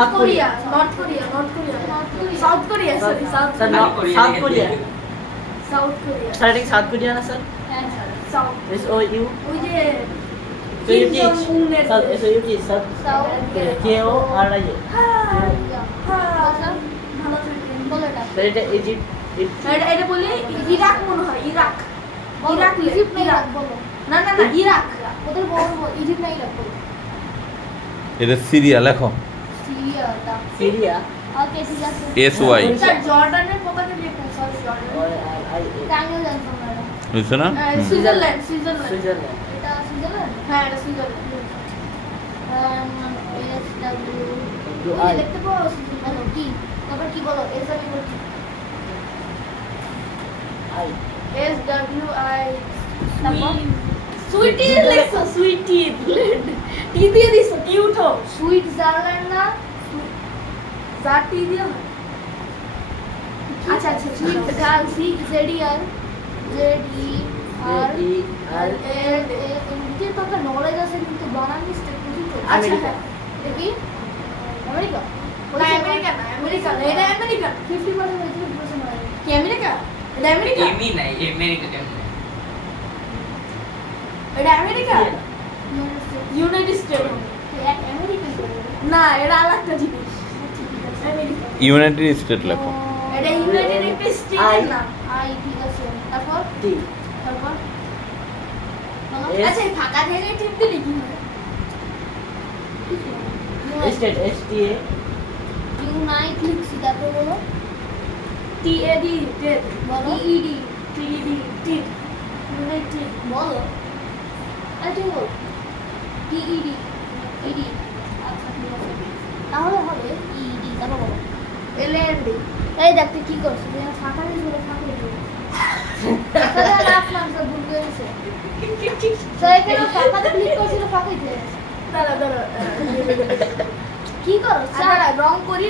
South Korea north Korea south Korea sorry south Korea south Korea sir এটা south Korea না sir হ্যাঁ south S O you ওই যে So you teach. So you teach. K O R I A. ভালো থাকবেন বলো এটা So এটা ইজিপ্ট এটা বলি ইরাক মনে হয় ইরাক ইজিপ্ট না ইরাক বলো না ইরাক ওদের বলবো ইজিপ্ট না ইরাক বলো এটা সিরিয়া লেখো সিরিয়া ওকে ঠিক আছে SY স্যার জর্ডানের পতাকা লিখুন সরি জর্ডান টাঙ্গেল জানতাম না বুঝছো না সুইজারল্যান্ড সুইজারল্যান্ড এটা সুইজারল্যান্ড হ্যাঁ এটা সুইজারল্যান্ড এস ডব্লিউ ওই দেখতে পাও সুইজারল্যান্ড কি তারপর কি বলো এস ডব্লিউ কি আই এস ডব্লিউ আই তারপর সুইটি লেখো সুইটি টি দিয়ে দিছো কি উঠো সুইজারল্যান্ড না জাতি দিও না আচ্ছা Switzerland C Z E R and and তো একটা নলেজ আছে কিন্তু বানান মিস্টেক বুঝি তো আমেরিকা দেখি আমেরিকা না আমেরিকা এটা আমেরিকা 50% হয়েছে 50% হয় কি আমেরিকা এটা আমেরিকা এমি নাই আমেরিকা কেমন এটা আমেরিকা ইউনাইটেড স্টেট আমেরিকা না এটা আলাদা জিনিস আমেরিকা ইউনাইটেড স্টেট লেখো এটা ইউনাইটেড স্টেট না আই ঠিক আছে তারপর টি তারপর আচ্ছা ফাঁকা জায়গায় টিপ দিলে কি হবে স্টেট এস টি এ ইউনাইট লিখছি তারপর বলো টি এ ডি টেড বলো E D T D T United বলো আচ্ছা বলো টি ই ডি আচ্ছা ঠিক আছে তাহলে হবে ই ডি তারপর বলো এল এন ডি এই দেখতে কি করছিস এটা ফাঁকা দিয়েছিল ফাঁকা দিয়েছিল তাহলে আপনার সব ভুল করেছে স্যার এখানে ফাঁকা ক্লিক করছিল ফাঁকা দিয়েছে দাঁড়া কি করো স্যার রং করি